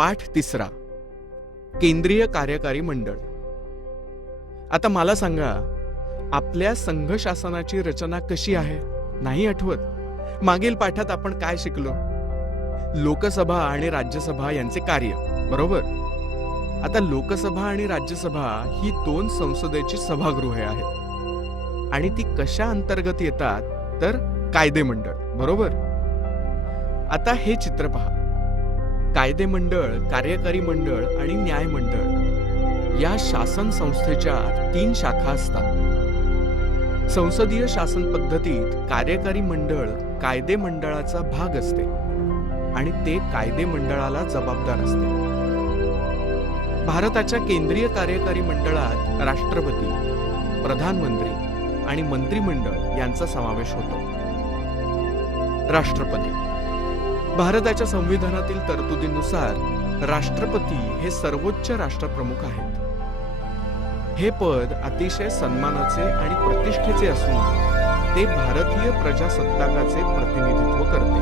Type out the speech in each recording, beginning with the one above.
पाठ 3 केंद्रीय कार्यकारी मंडळ. आता मला सांगा, आपल्या संघ शासनाची रचना कशी आहे? नाही आठवत? मागील पाठात आपण काय शिकलो? लोकसभा आणि राज्यसभा यांचे कार्य, बरोबर? आता लोकसभा आणि राज्यसभा ही 2 संसदेची सभागृहे आहेत आणि ती कशा अंतर्गत येतात? तर कायदे मंडळ, बरोबर? आता हे चित्र पहा. कायदे मंडळ, कार्यकारी मंडळ आणि न्याय मंडळ या शासन संस्थेच्या 3 शाखा असतात. संसदीय शासन पद्धतीत कार्यकारी मंडळ कायदे मंडळाचा भाग असते आणि ते कायदे मंडळाला जबाबदार असते. भारताच्या केंद्रीय कार्यकारी मंडळात राष्ट्रपती, प्रधानमंत्री आणि मंत्रिमंडळ यांचा समावेश होतो. राष्ट्रपती. भारताच्या संविधानातील तरतुदीनुसार राष्ट्रपती हे सर्वोच्च राष्ट्रप्रमुख आहेत. हे पद अतिशय सन्मानाचे आणि प्रतिष्ठेचे असून ते भारतीय प्रजासत्ताकाचे प्रतिनिधित्व करते.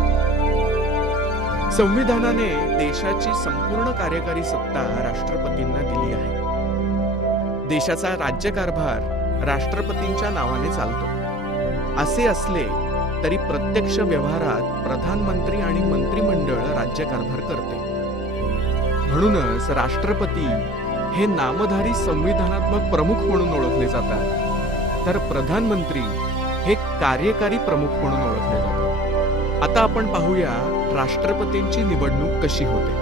संविधानाने देशाची संपूर्ण कार्यकारी सत्ता राष्ट्रपतींना दिली आहे. देशाचा राज्यकारभार राष्ट्रपतींच्या नावाने चालतो. असे असले तरी प्रत्यक्ष व्यवहारात प्रधानमंत्री आणि मंत्रिमंडळ राज्यकारभार करते. म्हणूनच राष्ट्रपती हे नामधारी संविधानात्मक प्रमुख म्हणून ओळखले जातात, तर प्रधानमंत्री हे कार्यकारी प्रमुख म्हणून ओळखले जातात. आता आपण पाहूया राष्ट्रपतींची निवडणूक कशी होते.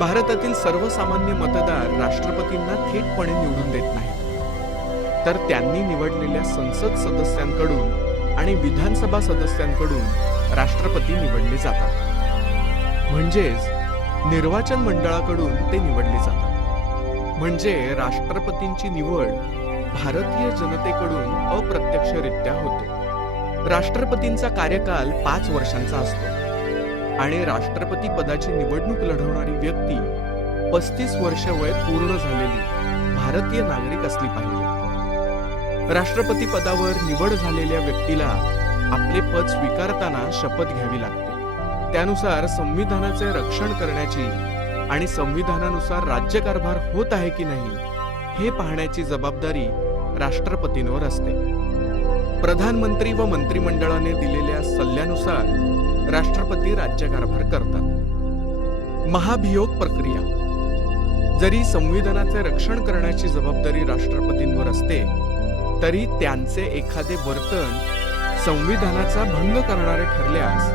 भारतातील सर्वसामान्य मतदार राष्ट्रपतींना थेटपणे निवडून देत नाहीत, तर त्यांनी निवडलेल्या संसद सदस्यांकडून आणि विधानसभा सदस्यांकडून राष्ट्रपती निवडले जातात. म्हणजेच निर्वाचन मंडळाकडून ते निवडले जातात. म्हणजे राष्ट्रपतींची निवड भारतीय जनतेकडून अप्रत्यक्षरित्या होते. राष्ट्रपतींचा कार्यकाल 5 वर्षांचा असतो आणि राष्ट्रपती पदाची निवडणूक लढवणारी व्यक्ती 35 वर्ष वय पूर्ण झालेली भारतीय नागरिक असली पाहिजे. राष्ट्रपती पदावर निवड झालेल्या व्यक्तीला आपले पद स्वीकारताना शपथ घ्यावी लागते. त्यानुसार संविधानाचे रक्षण करण्याची आणि संविधानानुसार राज्यकारभार होत आहे की नाही हे पाहण्याची जबाबदारी राष्ट्रपतींवर असते. प्रधानमंत्री व मंत्रिमंडळाने दिलेल्या सल्ल्यानुसार राष्ट्रपती राज्यकारभार करतात. महाभियोग प्रक्रिया. जरी संविधानाचे रक्षण करण्याची जबाबदारी राष्ट्रपतींवर असते, तरी त्यांचे एखादे वर्तन संविधानाचा भंग करणारे ठरल्यास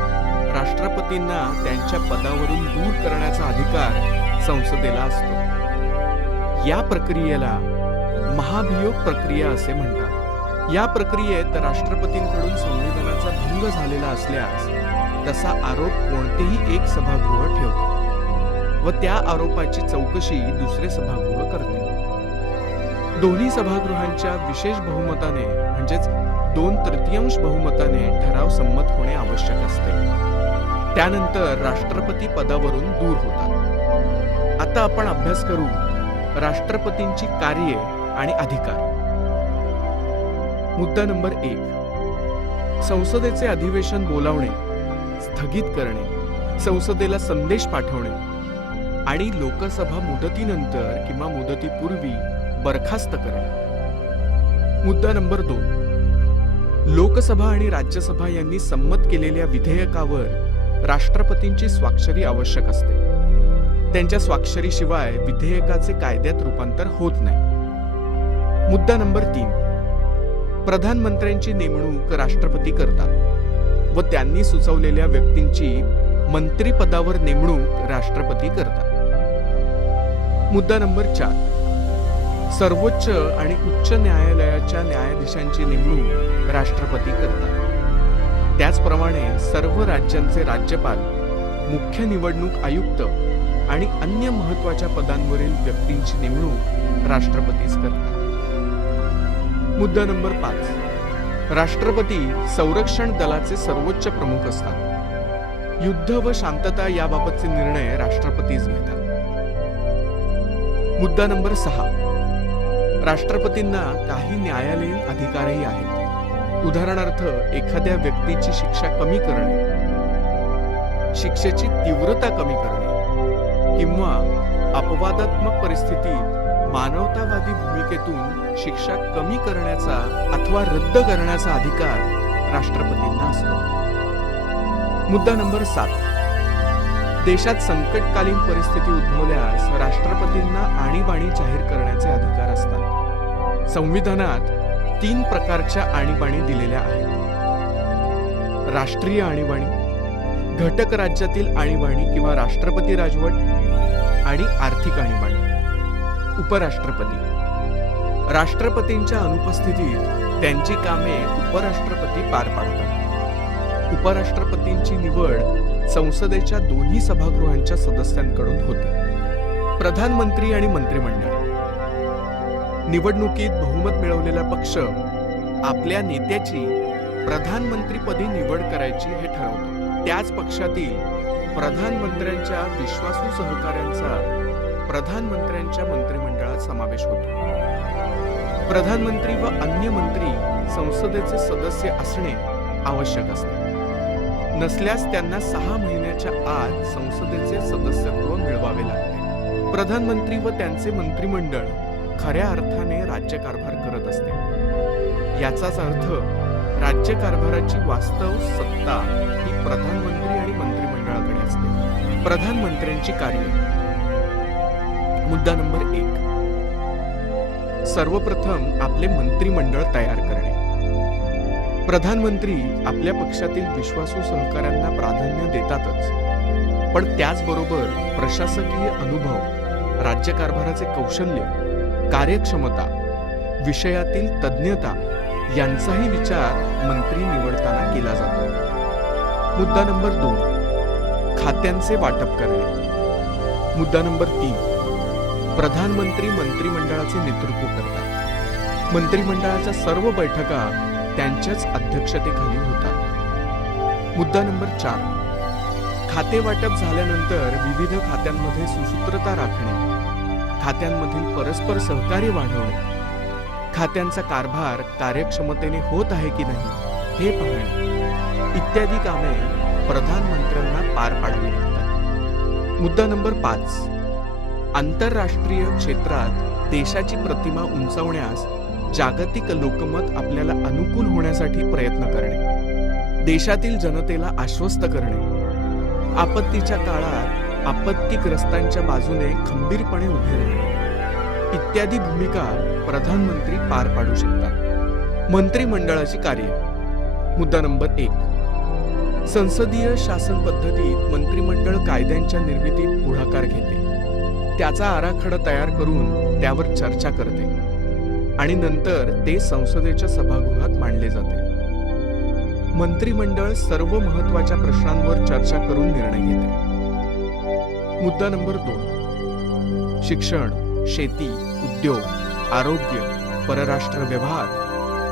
राष्ट्रपतींना त्यांच्या पदावरून दूर करण्याचा अधिकार संसदेला असतो. या प्रक्रियेला महाभियोग प्रक्रिया असे म्हणतात. या प्रक्रियेत राष्ट्रपतींकडून संविधानाचा भंग झालेला असल्यास तसा आरोप कोणतेही एक सभागृह ठेवते व त्या आरोपाची चौकशी दुसरे सभागृह करते. दोन्ही सभागृहांच्या विशेष बहुमताने म्हणजेच 2/3 बहुमताने ठराव संमत होणे आवश्यक असते. त्यानंतर राष्ट्रपती पदावरून दूर होतात. आता आपण अभ्यास करू राष्ट्रपतींची कार्ये आणि अधिकार. मुद्दा नंबर 1. संसदेचे अधिवेशन बोलावणे, स्थगित करणे, संसदेला संदेश पाठवणे आणि लोकसभा मुदतीनंतर किंवा मुदतीपूर्वी बरखास्त करणे. मुद्दा नंबर 2. लोकसभा आणि राज्यसभा यांनी संमत केलेल्या विधेयकावर राष्ट्रपतींची स्वाक्षरी आवश्यक असते. त्यांच्या स्वाक्षरीशिवाय विधेयकाचे कायद्यात रूपांतर होत नाही. मुद्दा नंबर 3. प्रधानमंत्र्यांची नेमणूक राष्ट्रपती करतात व त्यांनी सुचवलेल्या व्यक्तींची मंत्रिपदावर नेमणूक राष्ट्रपती करतात. मुद्दा नंबर 4. सर्वोच्च आणि उच्च न्यायालयाच्या न्यायाधीशांची नेमणूक राष्ट्रपती करतात. त्याचप्रमाणे सर्व राज्यांचे राज्यपाल, मुख्य निवडणूक आयुक्त आणि अन्य महत्त्वाच्या पदांवरील व्यक्तींची नेमणूक राष्ट्रपतीच करतात. मुद्दा नंबर 5. राष्ट्रपती संरक्षण दलाचे सर्वोच्च प्रमुख असतात. युद्ध व शांतता याबाबतचे निर्णय राष्ट्रपतीच घेतात. मुद्दा नंबर 6. राष्ट्रपतींना काही न्यायालयीन अधिकारही आहेत. उदाहरणार्थ एखाद्या व्यक्तीची शिक्षा कमी करणे, शिक्षेची तीव्रता कमी करणे किंवा अपवादात्मक परिस्थितीत मानवतावादी भूमिकेतून शिक्षा कमी करण्याचा अथवा रद्द करण्याचा अधिकार राष्ट्रपतींना असतो. मुद्दा नंबर 7. देशात संकटकालीन परिस्थिती उद्भवल्यास राष्ट्रपतींना आणीबाणी जाहीर करण्याचे अधिकार असतात. संविधानात 3 प्रकारच्या आणीबाणी दिलेल्या आहेत. राष्ट्रीय आणीबाणी, घटक राज्यातील आणीबाणी किंवा राष्ट्रपती राजवट आणि आर्थिक आणीबाणी. उपराष्ट्रपती. राष्ट्रपतींच्या अनुपस्थितीत त्यांची कामे उपराष्ट्रपती पार पाडतात. उपराष्ट्रपतींची निवड संसदेच्या दोन्ही सभागृहांच्या सदस्यांकडून होते. प्रधानमंत्री आणि मंत्रिमंडळ. निवडणुकीत बहुमत मिळवलेला पक्ष आपल्या नेत्याची प्रधानमंत्रीपदी निवड करायची हे ठरवतो. त्याच पक्षातील प्रधानमंत्र्यांच्या विश्वासू सहकाऱ्यांचा प्रधानमंत्र्यांच्या मंत्रिमंडळात समावेश होतो. प्रधानमंत्री व अन्य मंत्री संसदेचे सदस्य असणे आवश्यक असते. नसल्यास त्यांना 6 महिन्याच्या आत संसदेचे सदस्यत्व मिळवावे लागते. प्रधानमंत्री व त्यांचे मंत्रिमंडळ खऱ्या अर्थाने राज्यकारभार करत असते. याचाच अर्थ राज्यकारभाराची वास्तव सत्ता ही प्रधानमंत्री आणि मंत्रिमंडळाकडे असते. प्रधानमंत्र्यांची कार्ये. मुद्दा नंबर 1. सर्वप्रथम आपले मंत्रिमंडळ तयार करणे. प्रधानमंत्री आपल्या पक्षातील विश्वासू सहकाऱ्यांना प्राधान्य देतातच, पण त्याचबरोबर प्रशासकीय अनुभव, राज्यकारभाराचे कौशल्य, कार्यक्षमता, विषयातील तज्ञता यांचाही विचार मंत्री निवडताना केला जातो. मुद्दा नंबर 2. खात्यांचे वाटप करणे. मुद्दा नंबर 3. प्रधानमंत्री मंत्रिमंडळाचे नेतृत्व करतात. मंत्रिमंडळाच्या सर्व बैठका त्यांच्याच अध्यक्षतेखाली होतात. मुद्दा नंबर 4. खाते वाटप झाल्यानंतर विविध खात्यांमध्ये सुसूत्रता राखणे, खात्यांमधील परस्पर सहकार्य वाढवणे, खात्यांचा कारभार कार्यक्षमतेने होत आहे की नाही हे पाहणे इत्यादी कामे प्रधानमंत्र्यांना पार पाडावी लागतात. मुद्दा नंबर 5. आंतरराष्ट्रीय क्षेत्रात देशाची प्रतिमा उंचावण्यास जागतिक लोकमत आपल्याला अनुकूल होण्यासाठी प्रयत्न करणे, देशातील जनतेला आश्वस्त करणे, आपत्तीच्या काळात आपत्तीग्रस्तांच्या बाजूने खंबीरपणे उभे राहणे इत्यादी भूमिका प्रधानमंत्री पार पाडू शकतात. मंत्रिमंडळाची कार्ये. मुद्दा नंबर 1. संसदीय शासन पद्धतीत मंत्रिमंडळ कायद्यांच्या निर्मितीत पुढाकार घेते, त्याचा आराखडा तयार करून त्यावर चर्चा करते आणि नंतर ते संसदेच्या सभागृहात मांडले जाते. मंत्रिमंडळ सर्व महत्त्वाच्या प्रश्नांवर चर्चा करून निर्णय घेते. मुद्दा नंबर 2. शिक्षण, शेती, उद्योग, आरोग्य, परराष्ट्र व्यवहार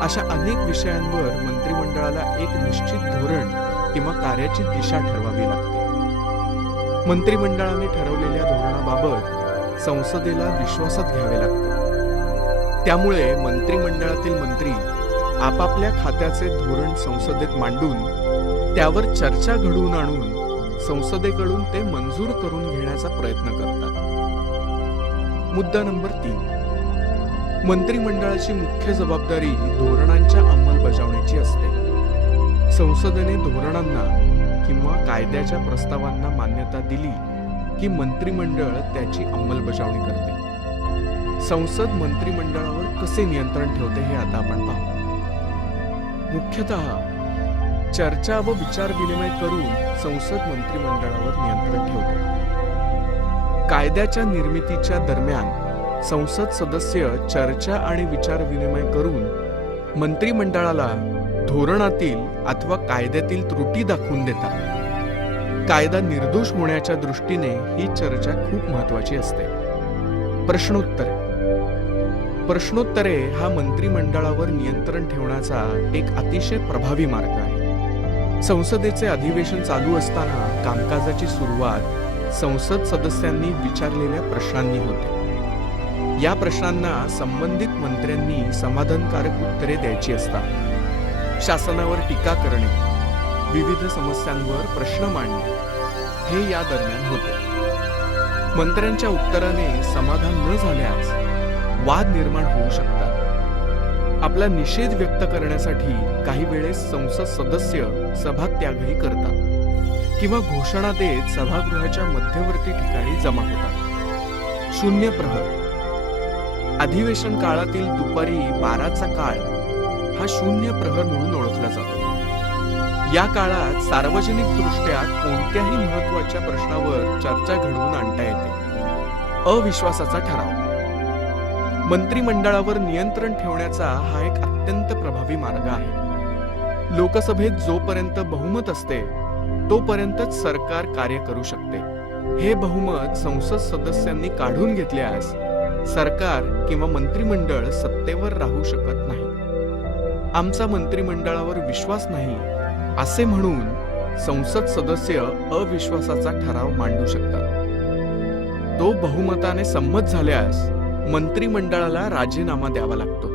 अशा अनेक विषयांवर मंत्रिमंडळाला एक निश्चित धोरण किंवा कार्याची दिशा ठरवावी लागते. मंत्रिमंडळाने ठरवलेल्या धोरणाबाबत संसदेला विश्वासात घ्यावे लागते. त्यामुळे मंत्रिमंडळातील मंत्री आपापल्या खात्याचे धोरण संसदेत मांडून त्यावर चर्चा घडवून आणून संसदेकडून ते मंजूर करून घेण्याचा प्रयत्न करतात. मुद्दा नंबर 3. मंत्रिमंडळाची मुख्य जबाबदारी धोरणांच्या अंमलबजावणीची असते. संसदेने धोरणांना किंवा कायद्याच्या प्रस्तावांना मान्यता दिली की मंत्रिमंडळ त्याची अंमलबजावणी करते. संसद मंत्रिमंडळावर कसे नियंत्रण ठेवते हे आता आपण पाहू. मुख्यतः चर्चा व विचार विनिमय करून संसद मंत्रिमंडळावर नियंत्रण ठेवते. कायद्याच्या निर्मितीच्या दरम्यान संसद सदस्य चर्चा आणि विचार विनिमय करून मंत्रिमंडळाला धोरणातील अथवा कायद्यातील त्रुटी दाखवून देतात. कायदा निर्दोष होण्याच्या दृष्टीने ही चर्चा खूप महत्त्वाची असते. प्रश्नोत्तरे. प्रश्नोत्तरे हा मंत्रिमंडळावर नियंत्रण ठेवण्याचा एक अतिशय प्रभावी मार्ग आहे. संसदेचे अधिवेशन चालू असताना कामकाजाची सुरुवात संसद सदस्यांनी विचारलेल्या प्रश्नांनी होते. या प्रश्नांना संबंधित मंत्र्यांनी समाधानकारक उत्तरे द्यायची असतात. शासनावर टीका करणे, विविध समस्यांवर प्रश्न मांडणे हे या दरम्यान होते. मंत्र्यांच्या उत्तराने समाधान न झाल्यास वाद निर्माण होऊ शकतात. आपला निषेध व्यक्त करण्यासाठी काही वेळेस संसद सदस्य सभात्यागही करतात किंवा घोषणा देत सभागृहाच्या मध्यवर्ती ठिकाणी जमा होतात. शून्य प्रहर. अधिवेशन काळातील दुपारी 12चा काळ हा शून्य प्रहर म्हणून ओळखला जातो. या काळात सार्वजनिक दृष्ट्या कोणत्याही महत्त्वाच्या प्रश्नावर चर्चा घडवून आणता येते. अविश्वासाचा ठराव. मंत्रिमंडळावर नियंत्रण ठेवण्याचा हा एक अत्यंत प्रभावी मार्ग आहे. लोकसभेत जोपर्यंत बहुमत असते तोपर्यंतच सरकार कार्य करू शकते. हे बहुमत संसद सदस्यांनी काढून घेतल्यास सरकार किंवा मंत्रिमंडळ सत्तेवर राहू शकत नाही. आमचा मंत्रिमंडळावर विश्वास नाही असे म्हणून संसद सदस्य अविश्वासाचा ठराव मांडू शकतात. तो बहुमताने संमत झाल्यास मंत्रिमंडळाला राजीनामा द्यावा लागतो.